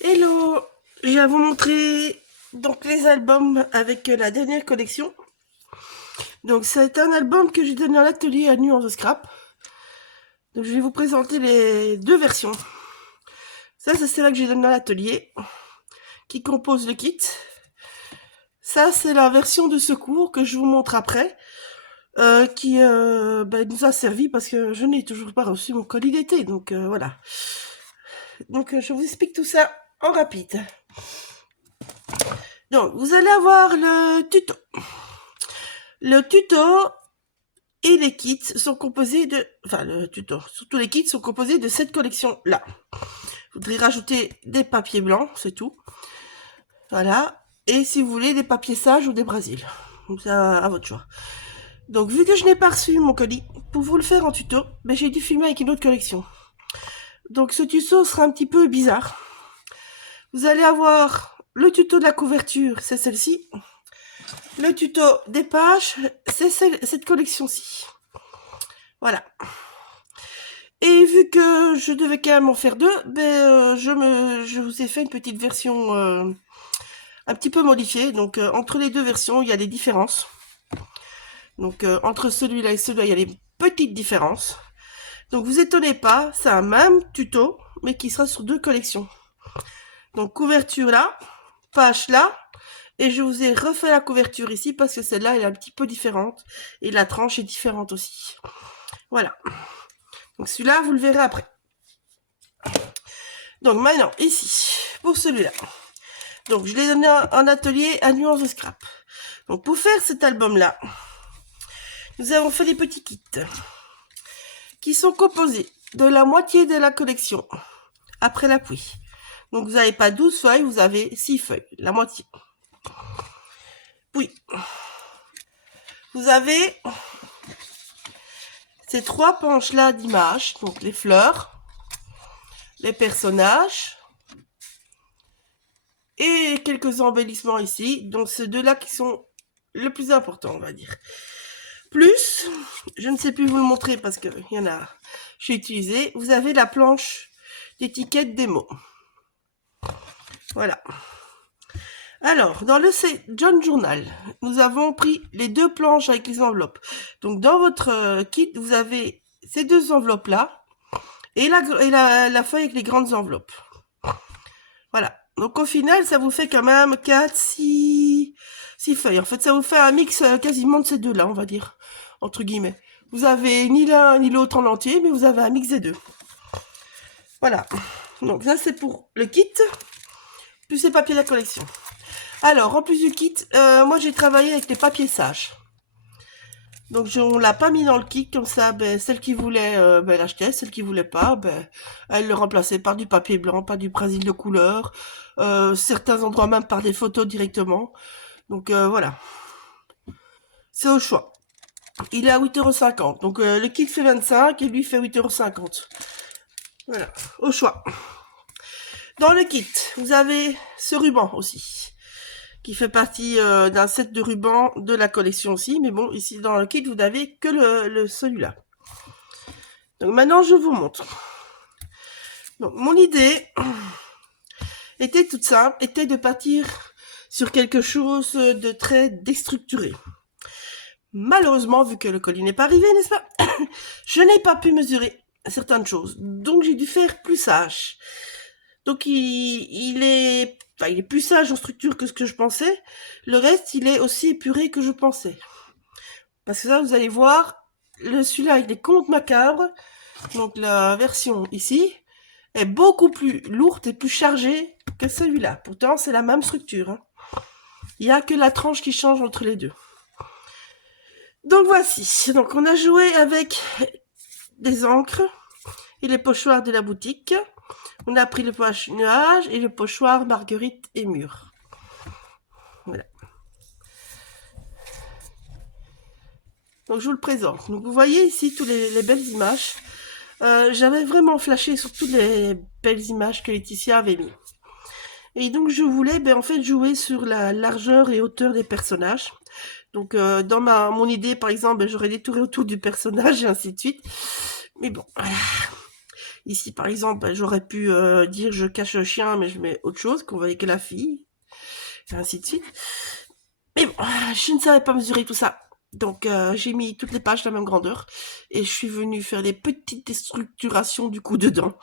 Hello, je vais vous montrer donc les albums avec la dernière collection. Donc c'est un album que j'ai donné à l'atelier à Nuance de Scrap. Donc je vais vous présenter les deux versions. Ça c'est celle-là que j'ai donné à l'atelier, qui compose le kit. Ça c'est la version de secours que je vous montre après, qui nous a servi parce que je n'ai toujours pas reçu mon colis d'été. Donc voilà. Donc je vous explique tout ça en rapide. Donc vous allez avoir le tuto. Le tuto et les kits sont composés de... Enfin, le tuto, surtout les kits sont composés de cette collection-là. Vous voudrez rajouter des papiers blancs, c'est tout. Voilà. Et si vous voulez, des papiers sages ou des brasiles. C'est à votre choix. Donc, vu que je n'ai pas reçu mon colis, pour vous le faire en tuto, j'ai dû filmer avec une autre collection. Donc, ce tuto sera un petit peu bizarre. Vous allez avoir le tuto de la couverture, c'est celle-ci. Le tuto des pages, c'est cette collection-ci. Voilà. Et vu que je devais quand même en faire deux, je vous ai fait une petite version un petit peu modifiée. Donc entre les deux versions, il y a des différences. Donc entre celui-là et celui-là, il y a des petites différences. Donc vous étonnez pas, c'est un même tuto, mais qui sera sur deux collections. Donc couverture là, page là, et je vous ai refait la couverture ici parce que celle-là, elle est un petit peu différente. Et la tranche est différente aussi. Voilà. Donc celui-là, vous le verrez après. Donc maintenant, ici, pour celui-là. Donc je l'ai donné en atelier à Nuance de Scrap. Donc pour faire cet album-là, nous avons fait des petits kits qui sont composés de la moitié de la collection après la pluie. Donc vous n'avez pas 12 feuilles, vous avez 6 feuilles, la moitié. Puis, vous avez ces trois planches-là d'images, donc les fleurs, les personnages, et quelques embellissements ici. Donc ces deux-là qui sont le plus important, on va dire. Plus, je ne sais plus vous le montrer parce que il y en a, j'ai utilisé. Vous avez la planche d'étiquette des mots. Voilà. Alors, dans le John Journal, nous avons pris les deux planches avec les enveloppes. Donc, dans votre kit, vous avez ces deux enveloppes-là et la feuille avec les grandes enveloppes. Voilà. Donc, au final, ça vous fait quand même 4, 6 feuilles. En fait, ça vous fait un mix quasiment de ces deux-là, on va dire, entre guillemets. Vous avez ni l'un ni l'autre en entier, mais vous avez un mix des deux. Voilà. Donc, ça, c'est pour le kit, plus les papiers de la collection. Alors, en plus du kit, moi, j'ai travaillé avec les papiers sages. Donc, on l'a pas mis dans le kit, comme ça, celle qui voulait, elle achetait, celle qui voulait pas, elle le remplaçait par du papier blanc, par du brasil de couleur, certains endroits même par des photos directement. Donc, voilà. C'est au choix. Il est à 8,50 €. Donc, le kit fait 25 et lui fait 8,50 €. Voilà, au choix. Dans le kit, vous avez ce ruban aussi, qui fait partie d'un set de rubans de la collection aussi. Mais bon, ici dans le kit, vous n'avez que celui-là. Donc maintenant, je vous montre. Donc mon idée était toute simple, était de partir sur quelque chose de très déstructuré. Malheureusement, vu que le colis n'est pas arrivé, n'est-ce pas, je n'ai pas pu mesurer certaines choses. Donc j'ai dû faire plus sage. Donc il est plus sage en structure que ce que je pensais. Le reste, il est aussi épuré que je pensais. Parce que ça, vous allez voir, celui-là avec des contes macabres, donc la version ici, est beaucoup plus lourde et plus chargée que celui-là. Pourtant, c'est la même structure. Hein. Il n'y a que la tranche qui change entre les deux. Donc voici. Donc on a joué avec des encres et les pochoirs de la boutique. On a pris le poche nuage et le pochoir marguerite et mûre. Voilà. Donc je vous le présente. Donc vous voyez ici toutes les belles images. J'avais vraiment flashé sur toutes les belles images que Laetitia avait mis. Et donc je voulais en fait jouer sur la largeur et hauteur des personnages. Donc dans mon idée par exemple, j'aurais détouré autour du personnage et ainsi de suite. Mais bon, voilà. Ici, par exemple, ben, j'aurais pu dire je cache le chien, mais je mets autre chose, qu'on voyait que la fille, et ainsi de suite. Mais bon, je ne savais pas mesurer tout ça. Donc j'ai mis toutes les pages de la même grandeur et je suis venue faire des petites déstructurations du coup dedans.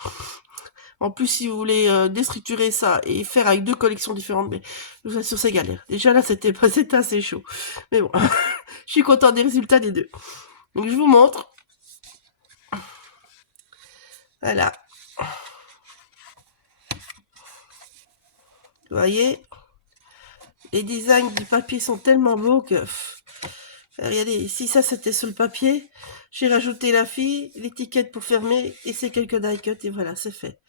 En plus, si vous voulez déstructurer ça et faire avec 2 collections différentes, mais je vous assure c'est galère. Déjà là c'était assez chaud. Mais bon, je suis contente des résultats des deux. Donc je vous montre. Voilà. Vous voyez, les designs du papier sont tellement beaux que... regardez, ici ça c'était sur le papier. J'ai rajouté la fille, l'étiquette pour fermer et ces quelques die cut et voilà, c'est fait.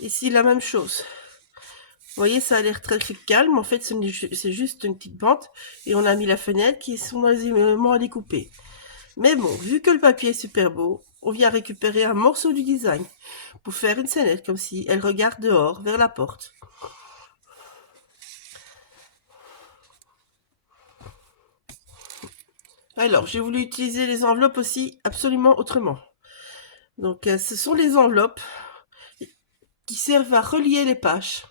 Ici la même chose. Vous voyez, ça a l'air très calme. En fait, c'est juste une petite pente. Et on a mis la fenêtre qui sont dans les éléments à découper. Mais bon, vu que le papier est super beau, on vient récupérer un morceau du design pour faire une scénette, comme si elle regarde dehors, vers la porte. Alors, j'ai voulu utiliser les enveloppes aussi absolument autrement. Donc, ce sont les enveloppes qui servent à relier les pages.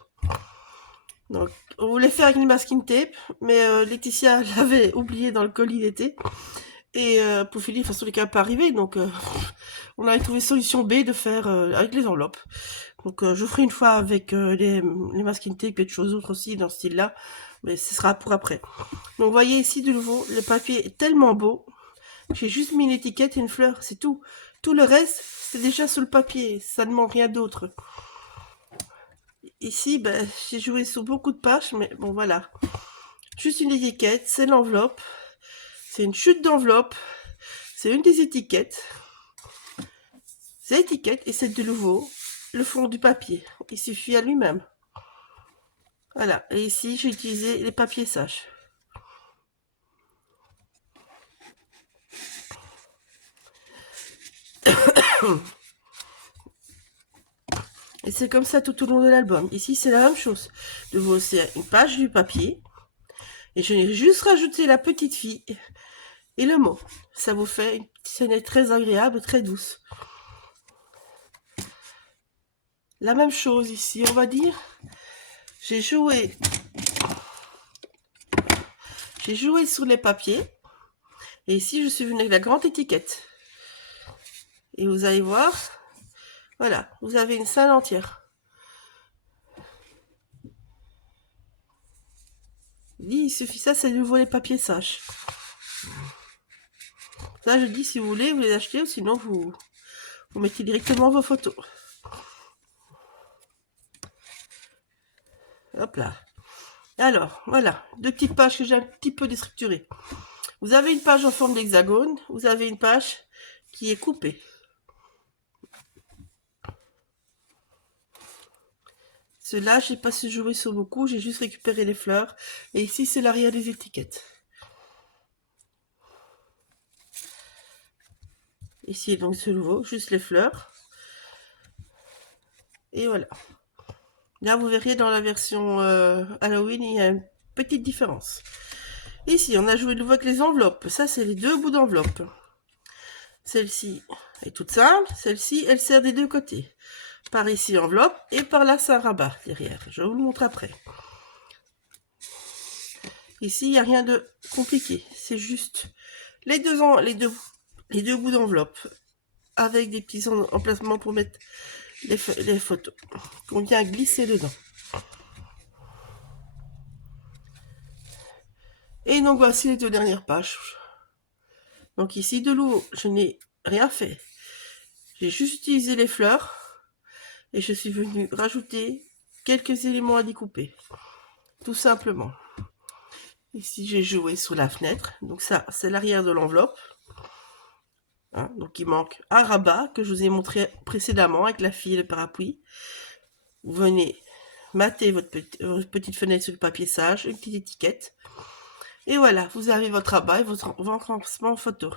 Donc, on voulait faire avec une masking tape, mais Laetitia l'avait oublié dans le colis d'été. Et pour Philippe, de toute façon, les cas pas arrivé, donc on avait trouvé solution B de faire avec les enveloppes. Donc je ferai une fois avec les masking tape et de choses autres aussi dans ce style-là, mais ce sera pour après. Donc vous voyez ici de nouveau, le papier est tellement beau. J'ai juste mis une étiquette et une fleur, c'est tout. Tout le reste, c'est déjà sur le papier, ça ne demande rien d'autre. Ici, ben, j'ai joué sur beaucoup de pages, mais bon voilà. Juste une étiquette, c'est l'enveloppe. C'est une chute d'enveloppe. C'est une des étiquettes. C'est l'étiquette et c'est de nouveau le fond du papier. Il suffit à lui-même. Voilà. Et ici, j'ai utilisé les papiers sages. Et c'est comme ça tout au long de l'album. Ici, c'est la même chose. De nouveau, c'est une page du papier. Et je n'ai juste rajouté la petite fille et le mot. Ça vous fait une scène très agréable, très douce. La même chose ici, on va dire. J'ai joué sur les papiers. Et ici, je suis venue avec la grande étiquette. Et vous allez voir, voilà, vous avez une salle entière. Il suffit ça, c'est de nouveau les papiers sages. Ça, je dis, si vous voulez, vous les achetez, ou sinon vous mettez directement vos photos. Hop là. Alors, voilà, 2 petites pages que j'ai un petit peu déstructurées. Vous avez une page en forme d'hexagone, vous avez une page qui est coupée. Ceux-là, j'ai pas su jouer sur beaucoup, j'ai juste récupéré les fleurs. Et ici, c'est l'arrière des étiquettes. Ici, donc, ce nouveau, juste les fleurs. Et voilà. Là, vous verrez dans la version Halloween, il y a une petite différence. Ici, on a joué de nouveau avec les enveloppes. Ça, c'est les 2 bouts d'enveloppe. Celle-ci est toute simple. Celle-ci, elle sert des 2 côtés. Par ici, enveloppe, et par là, c'est un rabat derrière. Je vous le montre après. Ici, il n'y a rien de compliqué. C'est juste les deux bouts d'enveloppe avec des petits emplacements pour mettre les photos qu'on vient glisser dedans. Et donc voici les 2 dernières pages. Donc ici de l'eau, je n'ai rien fait. J'ai juste utilisé les fleurs et je suis venue rajouter quelques éléments à découper. Tout simplement. Ici j'ai joué sous la fenêtre. Donc ça, c'est l'arrière de l'enveloppe. Hein, donc il manque un rabat que je vous ai montré précédemment avec la fille et le parapluie. Vous venez mater votre petite fenêtre sur le papier sage, une petite étiquette. Et voilà, vous avez votre rabat et votre encrassement photo.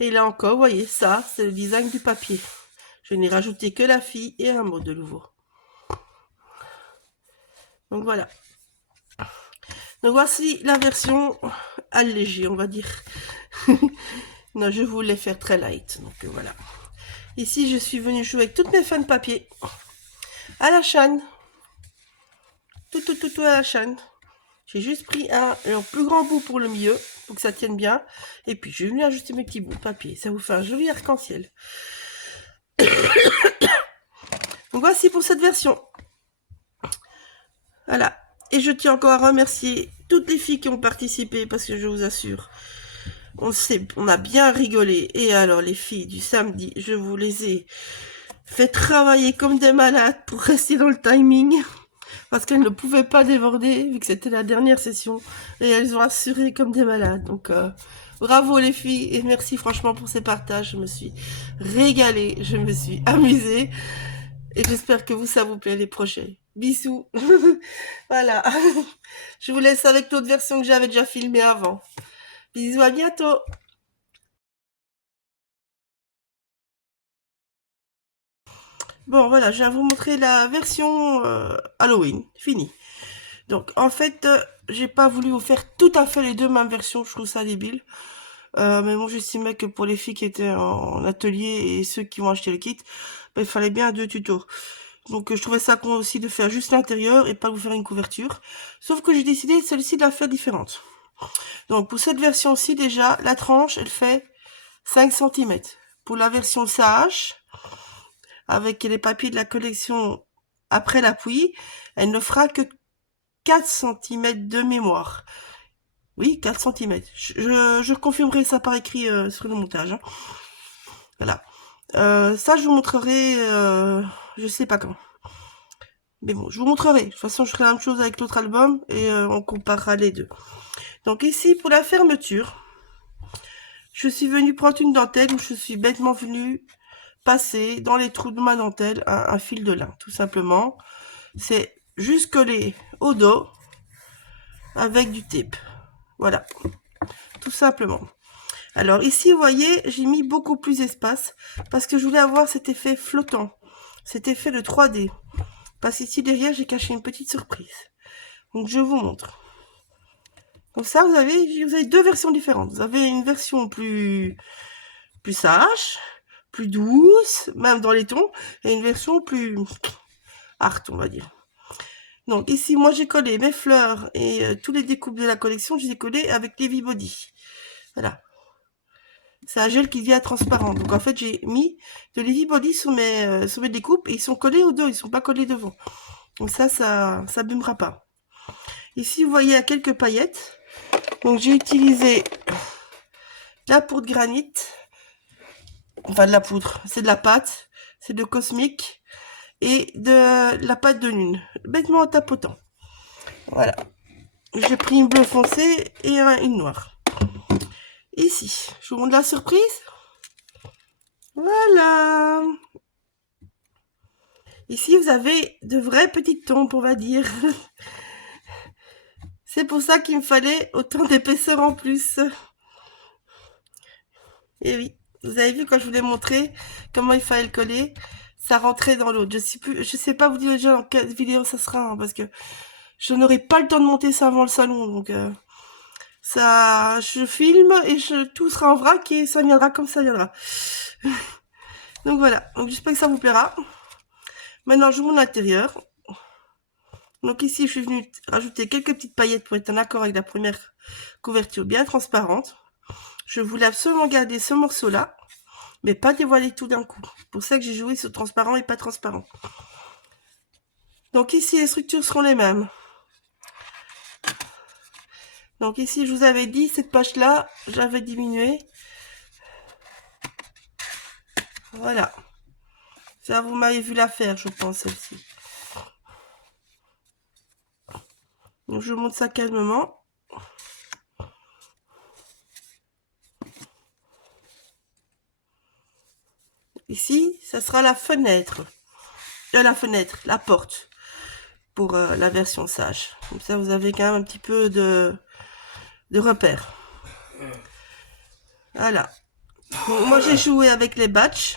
Et là encore, vous voyez, ça, c'est le design du papier. Je n'ai rajouté que la fille et un mot de nouveau. Donc voilà. Donc voici la version allégée, on va dire. Non, je voulais faire très light, donc voilà. Ici, je suis venue jouer avec toutes mes fans de papier à la chaîne. Tout à la chaîne. J'ai juste pris le plus grand bout pour le milieu, pour que ça tienne bien. Et puis, je vais venir ajuster mes petits bouts de papier. Ça vous fait un joli arc-en-ciel. Donc voici pour cette version. Voilà. Et je tiens encore à remercier toutes les filles qui ont participé, parce que je vous assure, on a bien rigolé. Et alors, les filles du samedi, je vous les ai fait travailler comme des malades pour rester dans le timing. Parce qu'elles ne pouvaient pas déborder, vu que c'était la dernière session. Et elles ont assuré comme des malades. Donc, bravo les filles. Et merci franchement pour ces partages. Je me suis régalée. Je me suis amusée. Et j'espère que ça vous plaît les projets. Bisous. Voilà. Je vous laisse avec l'autre version que j'avais déjà filmée avant. Bisous, à bientôt. Bon, voilà, je viens vous montrer la version Halloween. Fini. Donc, en fait, j'ai pas voulu vous faire tout à fait les deux mêmes versions. Je trouve ça débile. Mais bon, j'estimais que pour les filles qui étaient en atelier et ceux qui vont acheter le kit, ben, il fallait bien 2 tutos. Donc, je trouvais ça con aussi de faire juste l'intérieur et pas vous faire une couverture. Sauf que j'ai décidé celle-ci de la faire différente. Donc, pour cette version-ci, déjà, la tranche, elle fait 5 cm. Pour la version sage, avec les papiers de la collection après l'appui, elle ne fera que 4 cm de mémoire. Oui, 4 cm. Je confirmerai ça par écrit sur le montage. Hein. Voilà. Ça, je vous montrerai, je sais pas quand. Mais bon, je vous montrerai. De toute façon, je ferai la même chose avec l'autre album et on comparera les deux. Donc ici, pour la fermeture, je suis venue prendre une dentelle où je suis bêtement venue passer dans les trous de ma dentelle un fil de lin, tout simplement. C'est juste collé au dos avec du tape. Voilà, tout simplement. Alors ici, vous voyez, j'ai mis beaucoup plus d'espace parce que je voulais avoir cet effet flottant, cet effet de 3D. Parce qu'ici, derrière, j'ai caché une petite surprise. Donc, je vous montre. Donc ça, vous avez deux versions différentes. Vous avez une version plus sage, plus douce, même dans les tons, et une version plus art, on va dire. Donc ici, moi, j'ai collé mes fleurs et tous les découpes de la collection, je les ai collés avec l'Heavy Body. Voilà. C'est un gel qui vient transparent. Donc en fait, j'ai mis de l'Heavy Body sur mes découpes et ils sont collés au dos, ils sont pas collés devant. Donc ça s'abîmera pas. Ici, vous voyez, il y a quelques paillettes. Donc j'ai utilisé la poudre granit. Enfin de la poudre, c'est de la pâte. C'est de Cosmic. Et de la pâte de lune. Bêtement en tapotant. Voilà. J'ai pris une bleue foncée et une noire. Ici, je vous montre la surprise. Voilà. Ici, vous avez de vraies petites tombes, on va dire. C'est pour ça qu'il me fallait autant d'épaisseur en plus. Et oui, vous avez vu quand je vous l'ai montré comment il fallait le coller, ça rentrait dans l'autre. Je sais pas vous dire déjà dans quelle vidéo ça sera, hein, parce que je n'aurai pas le temps de monter ça avant le salon, donc ça, je filme et tout sera en vrac et ça viendra comme ça viendra. Donc voilà, donc j'espère que ça vous plaira. Maintenant, je vous montre l'intérieur. Donc ici, je suis venue rajouter quelques petites paillettes pour être en accord avec la première couverture bien transparente. Je voulais absolument garder ce morceau-là, mais pas dévoiler tout d'un coup. C'est pour ça que j'ai joué sur transparent et pas transparent. Donc ici, les structures seront les mêmes. Donc ici, je vous avais dit, cette page-là, j'avais diminué. Voilà. Ça, vous m'avez vu la faire, je pense, celle-ci. Donc je monte ça calmement. Ici, ça sera la fenêtre. La porte. Pour la version sage. Comme ça, vous avez quand même un petit peu de repères. Voilà. Donc, moi, j'ai joué avec les batchs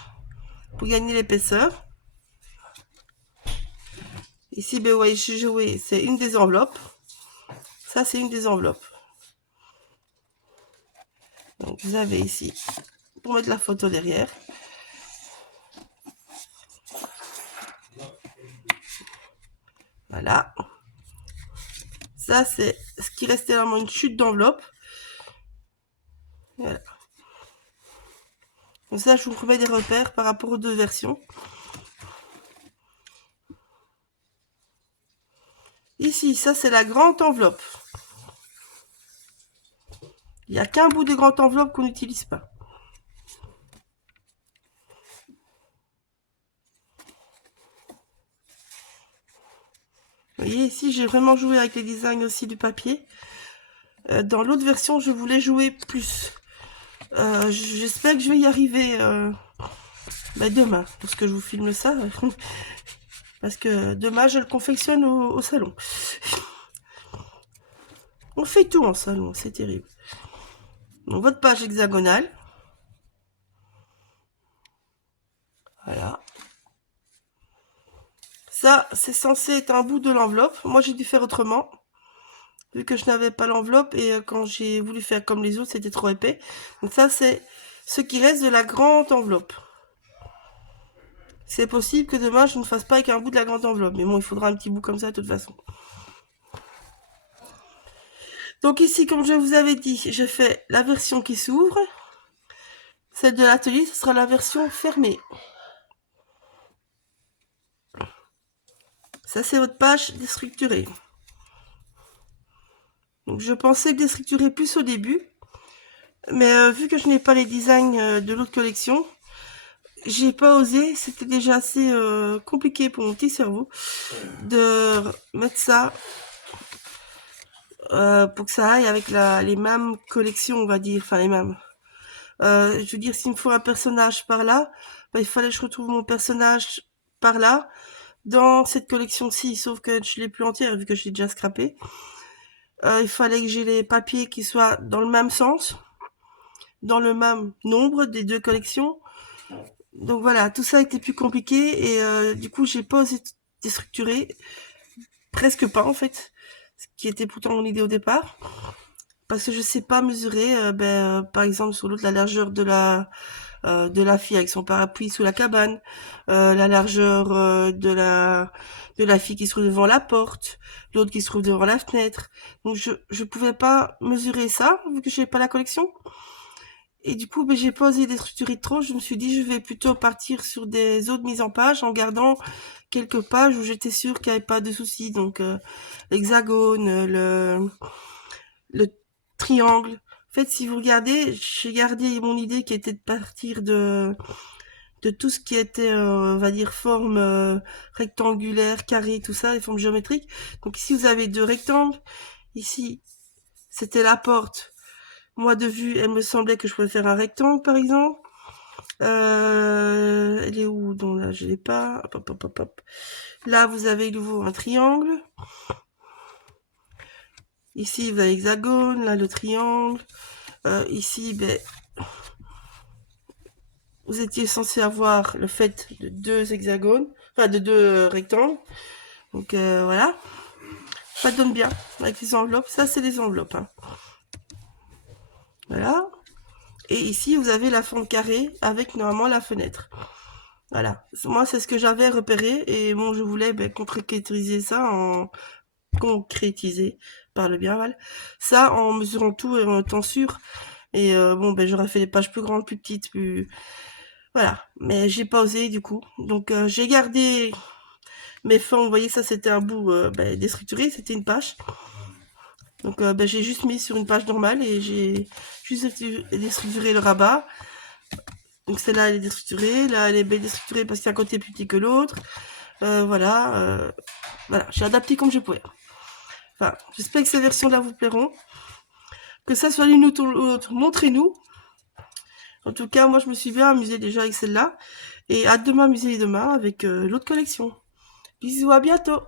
pour gagner l'épaisseur. Ici, ben ouais, j'ai joué, c'est une des enveloppes. Ça, c'est une des enveloppes. Donc, vous avez ici, pour mettre la photo derrière. Voilà. Ça, c'est ce qui restait vraiment une chute d'enveloppe. Voilà. Comme ça, je vous remets des repères par rapport aux deux versions. Ici, ça, c'est la grande enveloppe. Il n'y a qu'un bout de grande enveloppe qu'on n'utilise pas. Vous voyez, ici, j'ai vraiment joué avec les designs aussi du papier. Dans l'autre version, je voulais jouer plus. J'espère que je vais y arriver demain, parce que je vous filme ça. Parce que demain, je le confectionne au salon. On fait tout en salon, c'est terrible. Donc, votre page hexagonale. Voilà. Ça, c'est censé être un bout de l'enveloppe. Moi, j'ai dû faire autrement. Vu que je n'avais pas l'enveloppe et quand j'ai voulu faire comme les autres, c'était trop épais. Donc ça, c'est ce qui reste de la grande enveloppe. C'est possible que demain, je ne fasse pas avec un bout de la grande enveloppe. Mais bon, il faudra un petit bout comme ça de toute façon. Donc ici, comme je vous avais dit, j'ai fait la version qui s'ouvre. Celle de l'atelier, ce sera la version fermée. Ça, c'est votre page déstructurée. Donc je pensais déstructurer plus au début. Mais vu que je n'ai pas les designs de l'autre collection, j'ai pas osé. C'était déjà assez compliqué pour mon petit cerveau de mettre ça pour que ça aille avec les mêmes collections, on va dire. Enfin, les mêmes. Je veux dire, s'il me faut un personnage par là, il fallait que je retrouve mon personnage par là, dans cette collection-ci, sauf que je l'ai plus entière, vu que je l'ai déjà scrappé. Il fallait que j'ai les papiers qui soient dans le même sens, dans le même nombre des deux collections. Donc voilà, tout ça était plus compliqué, et du coup, j'ai pas osé déstructurer, presque pas en fait, ce qui était pourtant mon idée au départ. Parce que je sais pas mesurer, par exemple, sur l'autre, la largeur de la fille avec son parapluie sous la cabane, la largeur de la fille qui se trouve devant la porte, l'autre qui se trouve devant la fenêtre. Donc je pouvais pas mesurer ça vu que j'avais pas la collection. Et du coup, j'ai pas osé déstructurer trop. Je me suis dit, je vais plutôt partir sur des autres mises en page en gardant quelques pages où j'étais sûre qu'il n'y avait pas de soucis. Donc l'hexagone, le triangle. En fait, si vous regardez, j'ai gardé mon idée qui était de partir de tout ce qui était, on va dire, forme rectangulaire, carré, tout ça, les formes géométriques. Donc ici, vous avez deux rectangles. Ici, c'était la porte. Moi, de vue, elle me semblait que je pouvais faire un rectangle, par exemple. Elle est où? Donc là, je l'ai pas. Hop, hop, hop, hop, hop. Là, vous avez de nouveau un triangle. Ici, vous avez l'hexagone, là, le triangle. Ici, vous étiez censé avoir le fait de deux hexagones, enfin de deux rectangles. Donc voilà. Ça donne bien avec les enveloppes. Ça, c'est les enveloppes. Hein. Voilà. Et ici, vous avez la forme carrée avec normalement la fenêtre. Voilà. Moi, c'est ce que j'avais repéré. Et bon, je voulais concrétiser ça en... Concrétiser, parle bien, Val. Ça, en mesurant tout et en étant sûr. Et bon, j'aurais fait les pages plus grandes, plus petites, plus... Voilà. Mais j'ai pas osé, du coup. Donc, j'ai gardé mes formes. Vous voyez, ça, c'était un bout déstructuré. C'était une page. Donc j'ai juste mis sur une page normale et j'ai juste déstructuré le rabat. Donc celle-là elle est déstructurée, là elle est bien déstructurée parce qu'il y a un côté plus petit que l'autre. Voilà, j'ai adapté comme je pouvais. Enfin, j'espère que ces versions-là vous plairont. Que ça soit l'une ou l'autre, montrez-nous. En tout cas, moi je me suis bien amusée déjà avec celle-là. Et hâte de m'amuser demain avec l'autre collection. Bisous, à bientôt!